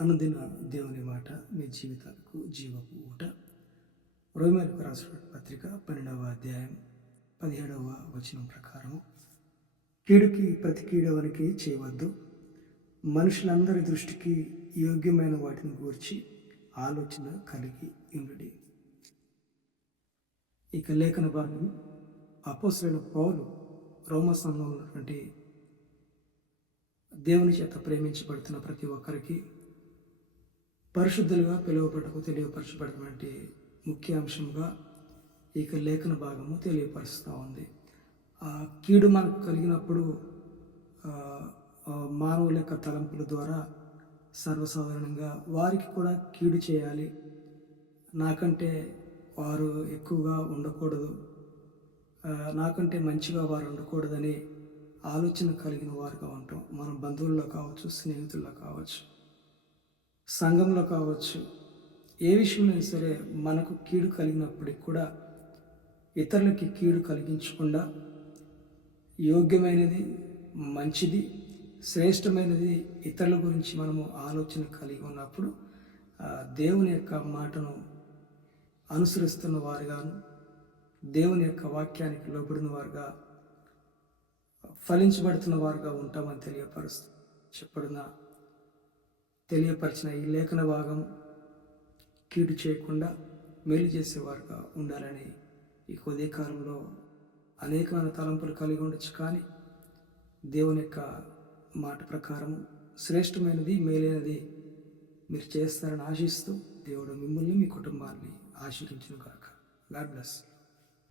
అనుదిన దేవుని మాట మీ జీవితాలకు జీవపు ఊట. రోమేలకు రాసిన పత్రిక పన్నెండవ అధ్యాయం పదిహేడవ వచనం ప్రకారము. కీడుకి ప్రతి కీడవనికి చేయవద్దు. మనుషులందరి దృష్టికి యోగ్యమైన వాటిని గూర్చి ఆలోచన కలిగి ఉండి ఇక లేఖన భాగం. అపోసరైన పౌలు రోమ సంఘంలో ఉన్నటువంటి దేవుని చేత ప్రేమించబడుతున్న ప్రతి ఒక్కరికి పరిశుద్ధులుగా పిలువబడకు తెలియపరచబడినటువంటి ముఖ్య అంశంగా ఇక లేఖన భాగము తెలియపరుస్తూ ఉంది. ఆ కీడు మనకు కలిగినప్పుడు మానవుల యొక్క తలంపుల ద్వారా సర్వసాధారణంగా వారికి కూడా కీడు చేయాలి. నాకంటే వారు ఎక్కువగా ఉండకూడదు. నాకంటే మంచిగా వారు ఉండకూడదని ఆలోచన కలిగిన వారుగా ఉంటాం. మనం బంధువుల్లో కావచ్చు స్నేహితుల్లో కావచ్చు. సంఘంలో కావచ్చు ఏ విషయంలో సరే మనకు కీడు కలిగినప్పటికి కూడా ఇతరులకి కీడు కలిగించకుండా యోగ్యమైనది మంచిది శ్రేష్టమైనది ఇతరుల గురించి మనము ఆలోచన కలిగి ఉన్నప్పుడు దేవుని యొక్క మాటను అనుసరిస్తున్న వారుగాను దేవుని యొక్క వాక్యానికి లోబడిన వారుగా ఫలించబడుతున్న వారుగా ఉంటామని తెలియపరుస్తూ చెప్పడిన తెలియపరిచిన ఈ లేఖన భాగం కీడు చేయకుండా మేలు చేసేవారుగా ఉండాలని ఈ కొద్ది కాలంలో అనేకమైన తలంపులు కలిగి ఉండొచ్చు కానీ దేవుని యొక్క మాట ప్రకారం శ్రేష్టమైనది మేలైనది మీరు చేస్తారని ఆశిస్తూ దేవుడు మిమ్మల్ని మీ కుటుంబాన్ని ఆశీర్వించును కాక గాడ్ బ్లెస్